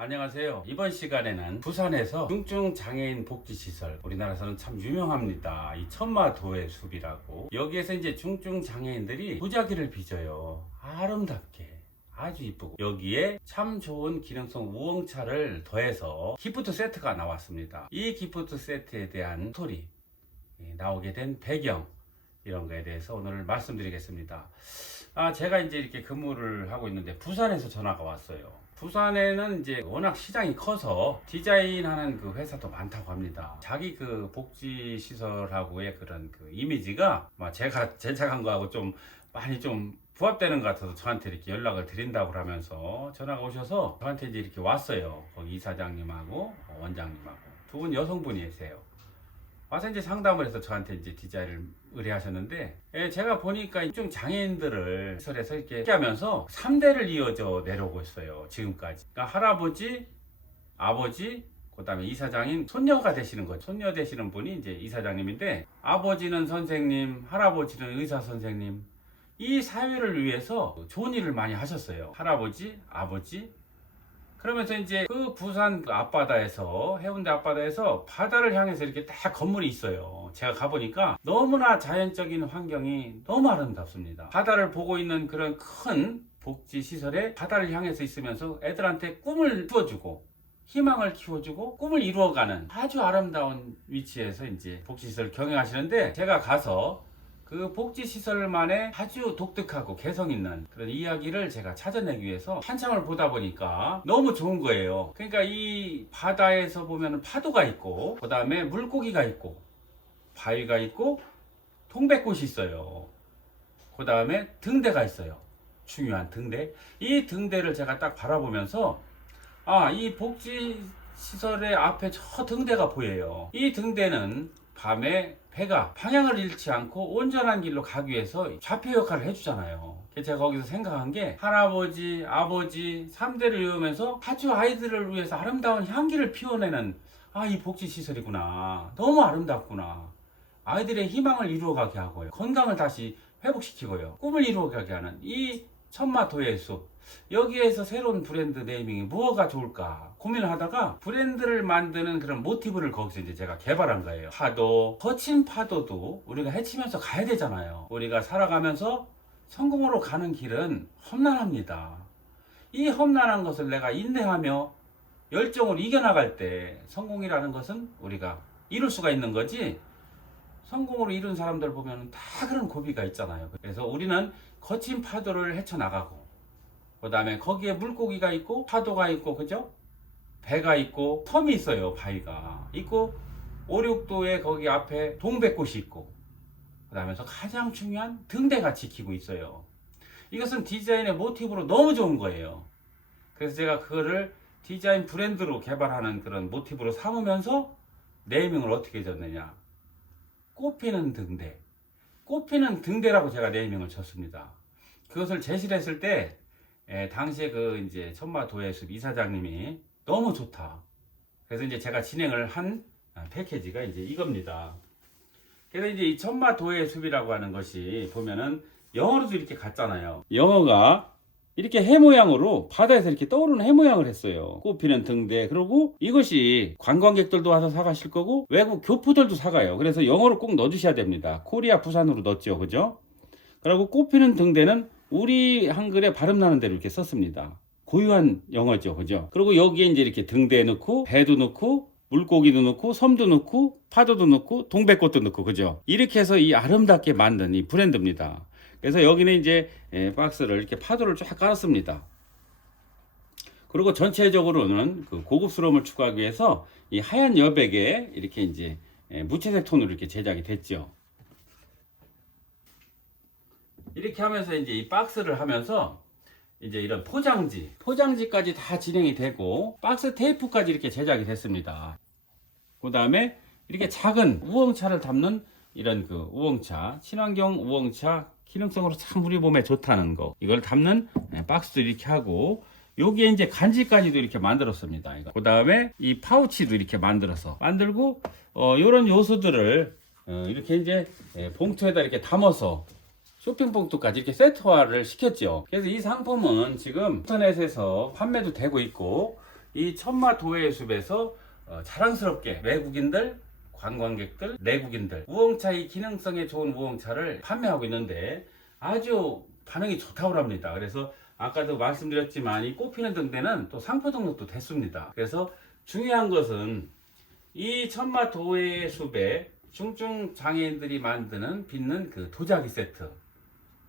안녕하세요. 이번 시간에는 부산에서 중증 장애인 복지 시설 우리나라에서는 참 유명합니다. 이 천마도의 숲이라고 여기에서 이제 중증 장애인들이 무작위를 빚어요. 아름답게. 아주 이쁘고 여기에 참 좋은 기능성 우엉차를 더해서 기프트 세트가 나왔습니다. 이 기프트 세트에 대한 스토리 예, 나오게 된 배경 이런 거에 대해서 오늘 말씀드리겠습니다. 아, 제가 이제 이렇게 근무를 하고 있는데 부산에서 전화가 왔어요. 부산에는 이제 워낙 시장이 커서 디자인하는 그 회사도 많다고 합니다. 자기 그 복지 시설하고의 그런 그 이미지가 막 제가 제작한 거하고 좀 많이 좀 부합되는 것 같아서 저한테 이렇게 연락을 드린다고 하면서 전화가 오셔서 저한테 이제 이렇게 왔어요. 거기 이사장님하고 원장님하고 두 분 여성분이세요. 와서 이제 상담을 해서 저한테 이제 디자인을 의뢰하셨는데 예, 제가 보니까 좀 장애인들을 시설에서 이렇게 하면서 3대를 이어져 내려오고 있어요 지금까지. 그러니까 할아버지 아버지 그 다음에 이사장인 손녀가 되시는 거죠. 손녀 되시는 분이 이제 이사장님인데 아버지는 선생님 할아버지는 의사 선생님. 이 사회를 위해서 좋은 일을 많이 하셨어요. 할아버지 아버지 그러면서 이제 그 부산 그 앞바다에서 해운대 앞바다에서 바다를 향해서 이렇게 딱 건물이 있어요. 제가 가보니까 너무나 자연적인 환경이 너무 아름답습니다. 바다를 보고 있는 그런 큰 복지 시설에 바다를 향해서 있으면서 애들한테 꿈을 키워주고 희망을 키워주고 꿈을 이루어가는 아주 아름다운 위치에서 이제 복지시설 경영하시는데 제가 가서 그 복지시설만의 아주 독특하고 개성 있는 그런 이야기를 제가 찾아내기 위해서 한참을 보다 보니까 너무 좋은 거예요. 그러니까 이 바다에서 보면 파도가 있고, 그 다음에 물고기가 있고, 바위가 있고, 동백꽃이 있어요. 그 다음에 등대가 있어요. 중요한 등대. 이 등대를 제가 딱 바라보면서, 아, 이 복지시설의 앞에 저 등대가 보여요. 이 등대는 밤에 배가 방향을 잃지 않고 온전한 길로 가기 위해서 좌표 역할을 해주잖아요. 제가 거기서 생각한 게 할아버지, 아버지, 3대를 이으면서 아주 아이들을 위해서 아름다운 향기를 피워내는 아, 이 복지시설이구나. 너무 아름답구나. 아이들의 희망을 이루어가게 하고요. 건강을 다시 회복시키고요. 꿈을 이루어가게 하는 이 천마도의 숲. 여기에서 새로운 브랜드 네이밍이 무엇가 좋을까 고민을 하다가 브랜드를 만드는 그런 모티브를 거기서 이제 제가 개발한 거예요. 파도, 거친 파도도 우리가 헤치면서 가야 되잖아요. 우리가 살아가면서 성공으로 가는 길은 험난합니다. 이 험난한 것을 내가 인내하며 열정을 이겨나갈 때 성공이라는 것은 우리가 이룰 수가 있는 거지 성공으로 이룬 사람들 보면 다 그런 고비가 있잖아요. 그래서 우리는 거친 파도를 헤쳐나가고 그 다음에 거기에 물고기가 있고 파도가 있고 그죠? 배가 있고 섬이 있어요 바위가. 있고 오륙도에 거기 앞에 동백꽃이 있고 그 다음에서 가장 중요한 등대가 지키고 있어요. 이것은 디자인의 모티브로 너무 좋은 거예요. 그래서 제가 그거를 디자인 브랜드로 개발하는 그런 모티브로 삼으면서 네이밍을 어떻게 졌느냐. 꽃피는 등대 꽃피는 등대라고 제가 네이밍을 쳤습니다 그것을 제시를 했을 때 예, 당시에 그 이제 천마도의 숲 이사장님이 너무 좋다. 그래서 이제 제가 진행을 한 아, 패키지가 이제 이겁니다. 그래서 이제 이 천마도의 숲이라고 하는 것이 보면은 영어로도 이렇게 갔잖아요. 영어가 이렇게 해 모양으로 바다에서 이렇게 떠오르는 해 모양을 했어요. 꽃피는 등대. 그리고 이것이 관광객들도 와서 사가실 거고 외국 교포들도 사가요. 그래서 영어로 꼭 넣어주셔야 됩니다. 코리아 부산으로 넣었죠. 그죠? 그리고 꽃피는 등대는 우리 한글에 발음 나는 대로 이렇게 썼습니다. 고유한 영어죠. 그죠? 그리고 여기에 이제 이렇게 등대 넣고 배도 넣고 물고기도 넣고 섬도 넣고 파도도 넣고 동백꽃도 넣고 그죠? 이렇게 해서 이 아름답게 만든 이 브랜드입니다. 그래서 여기는 이제 예, 박스를 이렇게 파도를 쫙 깔았습니다. 그리고 전체적으로는 그 고급스러움을 추구하기 위해서 이 하얀 여백에 이렇게 이제 예, 무채색 톤으로 이렇게 제작이 됐죠. 이렇게 하면서 이제 이 박스를 하면서 이제 이런 포장지, 포장지까지 다 진행이 되고 박스 테이프까지 이렇게 제작이 됐습니다. 그 다음에 이렇게 작은 우엉차를 담는 이런 그 우엉차, 친환경 우엉차 기능성으로 참 우리 몸에 좋다는 거. 이걸 담는 네, 박스도 이렇게 하고 여기에 이제 간지까지도 이렇게 만들었습니다. 그 다음에 이 파우치도 이렇게 만들어서 만들고 어, 이런 요소들을 어, 이렇게 이제 예, 봉투에다 이렇게 담아서 쇼핑 봉투까지 이렇게 세트화를 시켰죠. 그래서 이 상품은 지금 인터넷에서 판매도 되고 있고 이 천마 도해의 숲에서 어, 자랑스럽게 외국인들, 관광객들, 내국인들 우엉차 이 기능성에 좋은 우엉차를 판매하고 있는데 아주 반응이 좋다고 합니다. 그래서 아까도 말씀드렸지만 이 꽃피는 등대는 또 상표 등록도 됐습니다. 그래서 중요한 것은 이 천마 도해의 숲에 중증 장애인들이 만드는 빚는 그 도자기 세트,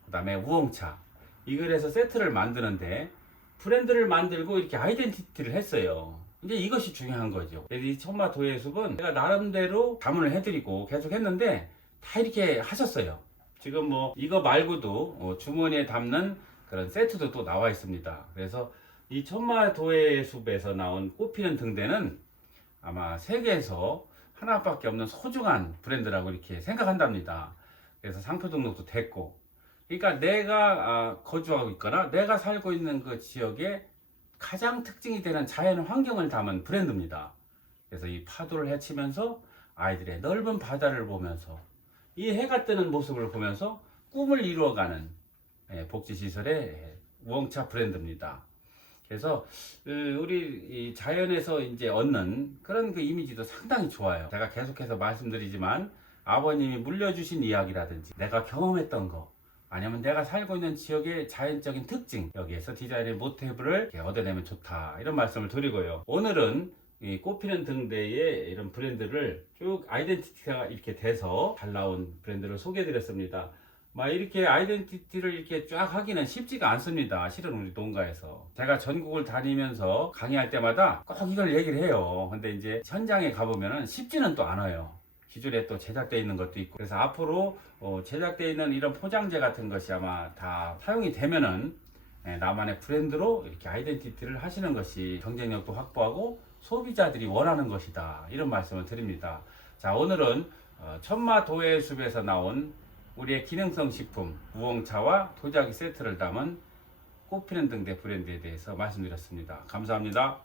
그 다음에 우엉차 이걸 해서 세트를 만드는데 브랜드를 만들고 이렇게 아이덴티티를 했어요. 이제 이것이 중요한 거죠. 이 천마 도예의 숲은 제가 나름대로 자문을 해드리고 계속 했는데 다 이렇게 하셨어요. 지금 뭐 이거 말고도 어, 주머니에 담는 그런 세트도 또 나와 있습니다. 그래서 이 천마 도예의 숲에서 나온 꽃피는 등대는 아마 세계에서 하나밖에 없는 소중한 브랜드라고 이렇게 생각한답니다. 그래서 상표 등록도 됐고 그러니까 내가 아, 거주하고 있거나 내가 살고 있는 그 지역에 가장 특징이 되는 자연 환경을 담은 브랜드입니다. 그래서 이 파도를 헤치면서 아이들의 넓은 바다를 보면서 이 해가 뜨는 모습을 보면서 꿈을 이루어가는 예, 복지시설의 우엉차 브랜드입니다. 그래서 그 우리 이 자연에서 이제 얻는 그런 그 이미지도 상당히 좋아요. 제가 계속해서 말씀드리지만 아버님이 물려주신 이야기라든지 내가 경험했던 거 아니면 내가 살고 있는 지역의 자연적인 특징 여기에서 디자인의 모티브를 얻어내면 좋다. 이런 말씀을 드리고요. 오늘은 이 꽃피는 등대의 이런 브랜드를 쭉 아이덴티티가 이렇게 돼서 잘 나온 브랜드를 소개해 드렸습니다. 막 이렇게 아이덴티티를 이렇게 쫙 하기는 쉽지가 않습니다. 실은 우리 농가에서. 제가 전국을 다니면서 강의할 때마다 꼭 이걸 얘기를 해요. 근데 이제 현장에 가보면은 쉽지는 또 않아요 기존에 또 제작되어 있는 것도 있고. 그래서 앞으로 어, 제작되어 있는 이런 포장재 같은 것이 아마 다 사용이 되면은 예, 나만의 브랜드로 이렇게 아이덴티티를 하시는 것이 경쟁력도 확보하고 소비자들이 원하는 것이다. 이런 말씀을 드립니다. 자 오늘은 어, 천마 도해 숲에서 나온 우리의 기능성 식품 우엉차와 도자기 세트를 담은 꽃피는 등대 브랜드에 대해서 말씀드렸습니다. 감사합니다